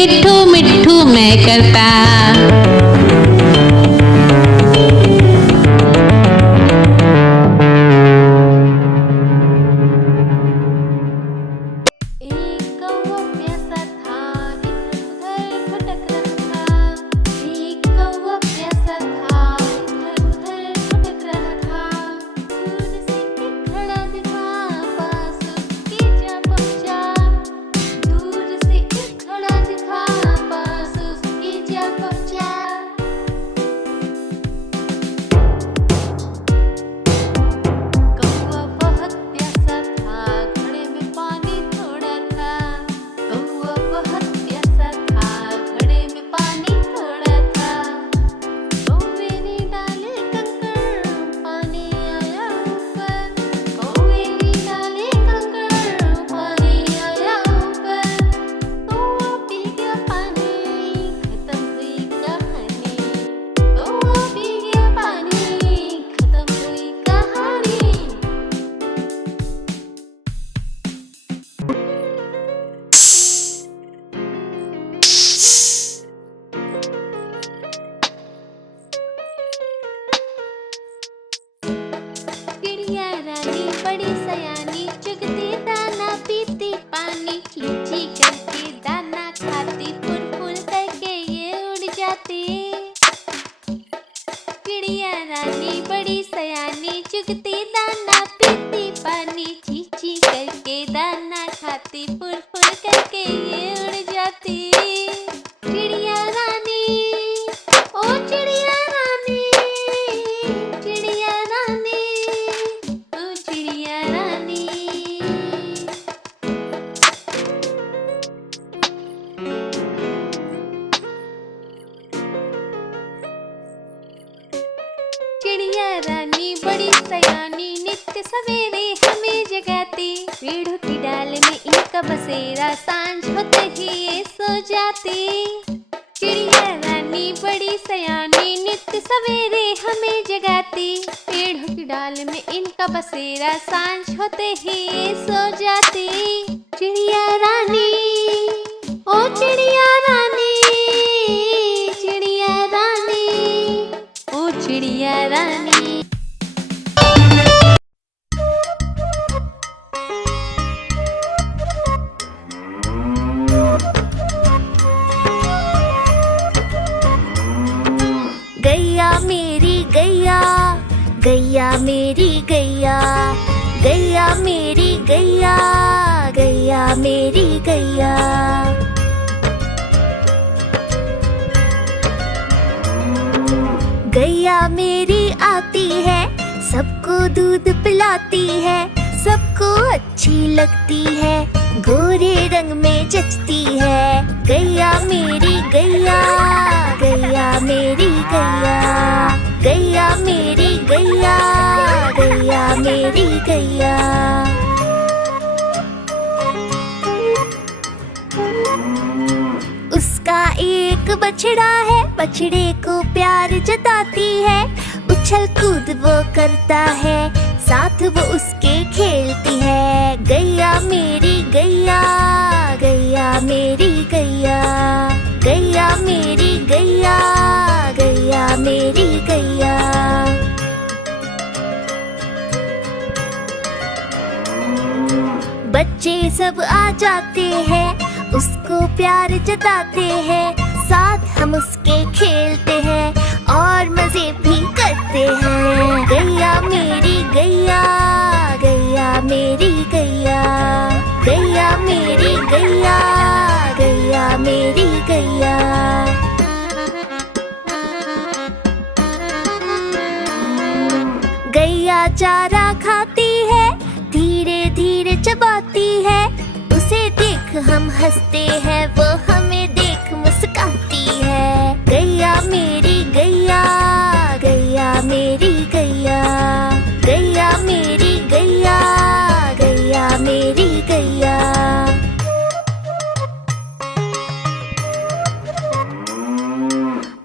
मिट्ठू मिट्ठू मैं करता। बड़ी सयानी चुगती दाना पीती पानी चींची करके दाना खाती फुल फुल करके ये उड़ जाती। चिड़िया रानी बड़ी सयानी चुगती दाना पीती पानी चींची करके दाना खाती फुल फुल करके ये उड़ जाती। चिड़िया रानी ओ चिड़िया रानी, चिड़िया रानी ओ चिड़िया रानी। चिड़िया रानी बड़ी सयानी नित्य सवेरे हमें जगाती। पेड़ों की डाल में इनका बसेरा सांझ होते ही ये सो जाती। चिड़िया रानी बड़ी सयानी नित्य सवेरे हमें जगाती। पेड़ों की डाल में इनका बसेरा सांझ होते ही ये सो जाती। चिड़िया रानी ओ चिड़िया रानी, चिड़िया रानी ओ चिड़िया रानी। गैया मेरी गैया, गैया मेरी गैया, गैया मेरी गैया, गैया मेरी गैया। गैया मेरी आती है, सबको दूध पिलाती है, सबको अच्छी लगती है, गोरे रंग में जचती है। गैया मेरी गैया, गैया मेरी गैया, गैया मेरी गैया, गैया मेरी गैया। उसका एक बछड़ा है, बछड़े को प्यार जताती है, उछल कूद वो करता है, साथ वो उसके खेलती है। गैया मेरी गैया, गैया मेरी गैया, गैया मेरी गैया, गैया मेरी गैया। बच्चे सब आ जाते हैं, उसको प्यार जताते हैं, साथ हम उसके खेलते हैं और मजे भी करते हैं। गैया मेरी गैया, गैया मेरी गैया, गैया मेरी गैया, गैया मेरी गैया। गैया चारा खाती है, धीरे धीरे चबाती है, उसे देख हम हंसते हैं, वो हमें देख मुस्काती है। गैया मेरी गैया, गैया मेरी गैया, गैया मेरी गैया, गैया मेरी गैया।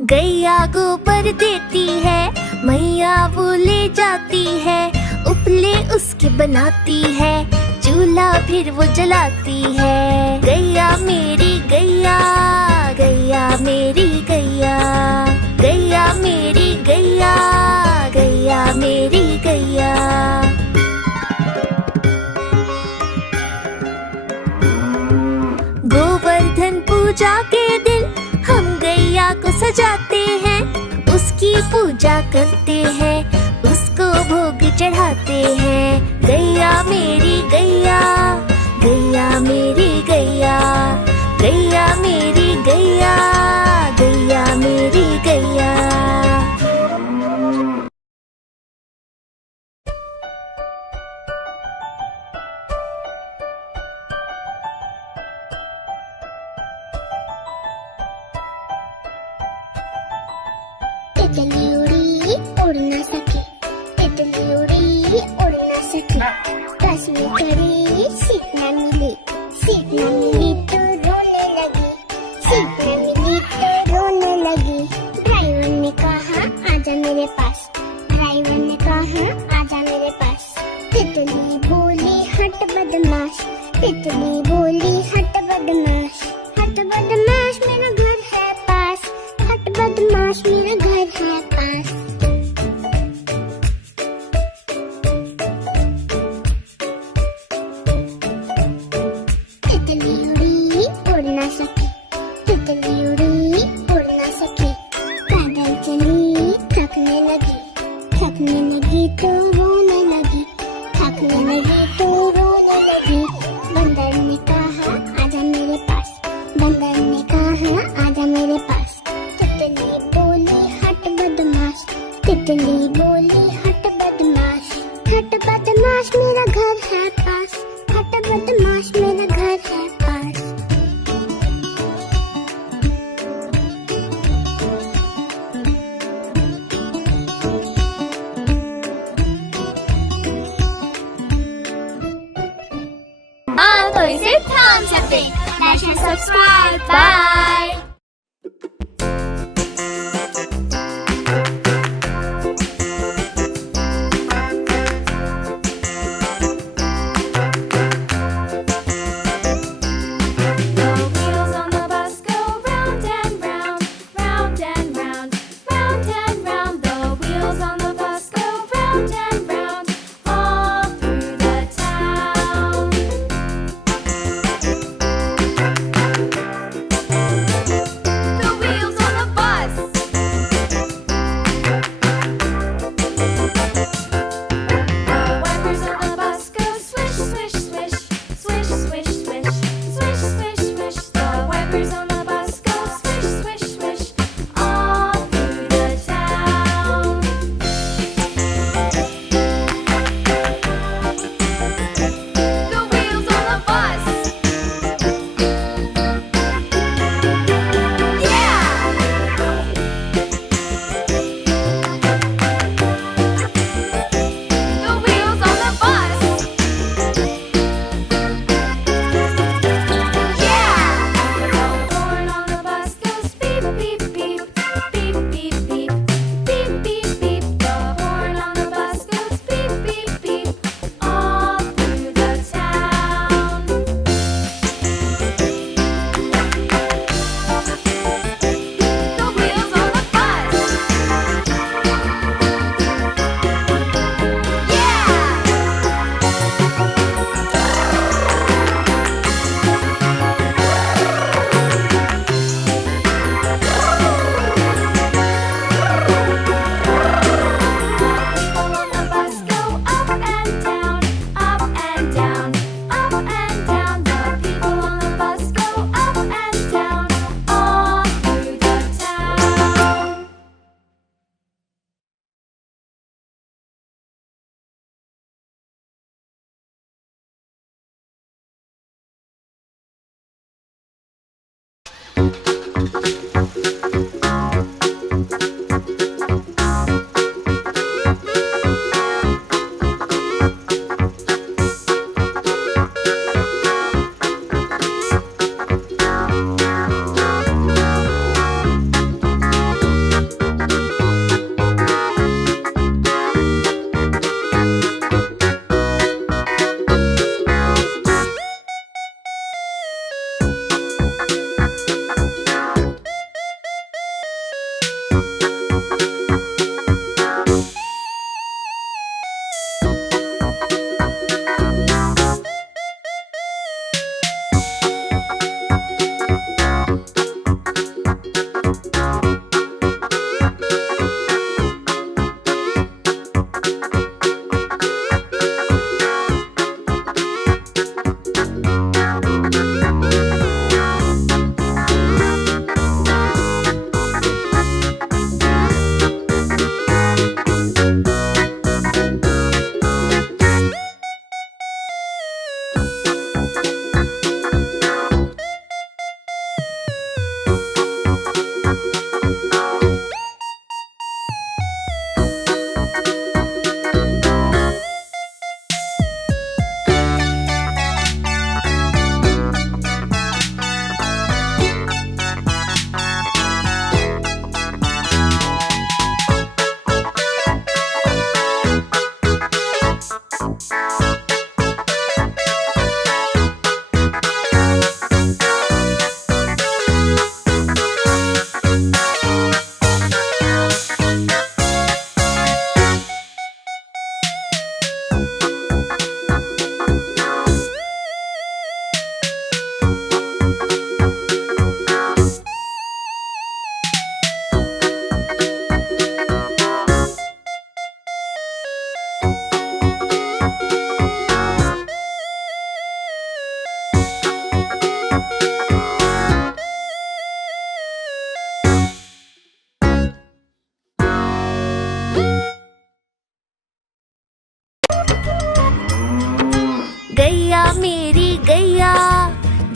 गैया गोबर देती है, मैया वो ले जाती है, उपले उसके बनाती है, चूल्हा फिर वो जलाती है। गैया मेरी गैया, गैया को सजाते हैं, उसकी पूजा करते हैं, उसको भोग चढ़ाते हैं। गैया मेरी गैया, गैया मेरी गैया, गैया मेरी गैया, गैया मेरी गैया। तितली उड़ी उड़ ना सकी, तितली उड़ी उड़ ना सकी। बस में करी सीट ना मिली, सीट ना मिली तो रोने लगी, सीट ना मिली तो रोने लगी। ड्राइवर ने कहा आजा मेरे पास, ड्राइवर ने कहा आजा मेरे पास। तितली बोली हट बदमाश, तितली बोली हट बदमाश, हट बदमाश मेरा घर है पास, हट बदमाश मेरा घर है पास। तितली उड़ी उड़ ना सकी, तितली उड़ी उड़ ना सकी। पैदल चली थकने लगी, थकने लगी तो रोने लगी, थकने लगी तो रोने लगी। बंदर ने कहा आजा मेरे पास, बंदर ने कहा आजा मेरे पास। तितली बोली हट बदमाश, तितली बोली हट बदमाश, हट बदमाश मेरा घर है पास, हट बदमाश मेरा घर है पास। हाँ तो इसे थाम सकते, लाइक एंड सब्सक्राइब, बाय।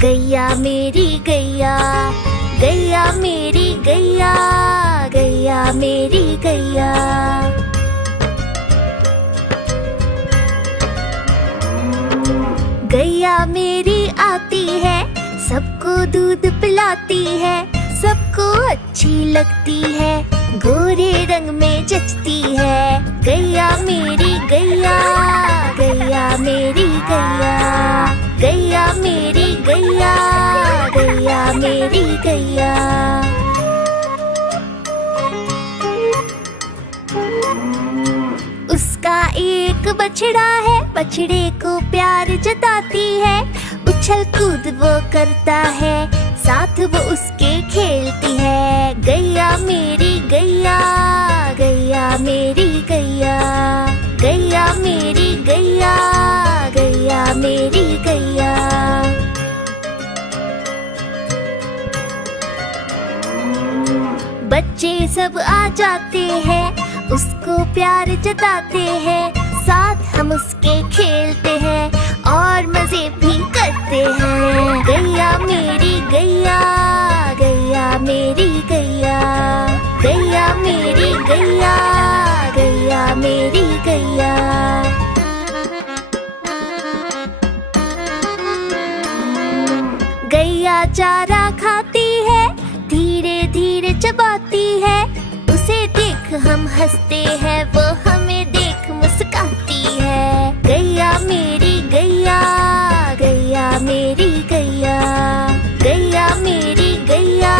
गैया मेरी गैया, गैया मेरी गैया, गैया मेरी गैया। गैया मेरी आती है, सबको दूध पिलाती है, सबको अच्छी लगती है, गोरे रंग में जचती है। गैया मेरी गैया, गैया मेरी गैया, गैया मेरी गैया, गैया मेरी गैया। उसका एक बछड़ा है, बछड़े को प्यार जताती है, उछल कूद वो करता है, साथ वो उसके खेलती है। गैया मेरी गैया, गैया मेरी गैया, गैया मेरी गैया, गैया मेरी गैया। बच्चे सब आ जाते हैं, उसको प्यार जताते हैं, साथ हम उसके खेलते हैं और मजे भी करते हैं। गैया मेरी गैया, गैया मेरी गैया, गैया मेरी गैया, गैया मेरी गैया। गैया चारा खाती है, धीरे धीरे चबाती है, उसे देख हम हंसते हैं, वो हमें देख मुस्काती है। गैया मेरी गैया, गैया मेरी गैया, गैया मेरी गैया,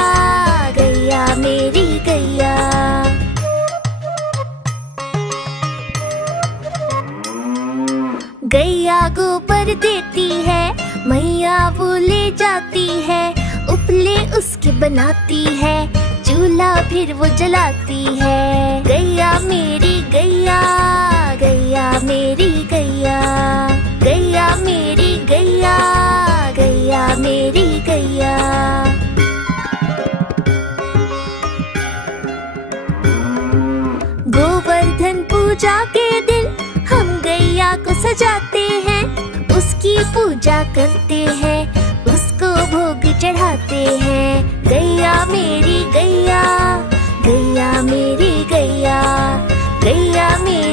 गैया मेरी गैया। गैया गोबर देती है, मैया वो ले जाती है, उपले उसके बनाती है, चूल्हा फिर वो जलाती है। गैया मेरी गैया, गैया मेरी गैया, गैया मेरी गैया, गैया मेरी गैया। गोवर्धन पूजा के दिन हम गैया को सजाते हैं, उसकी पूजा करते हैं, उसको भोग चढ़ाते हैं। गैया मेरी गैया, गैया मेरी गैया, गैया मेरी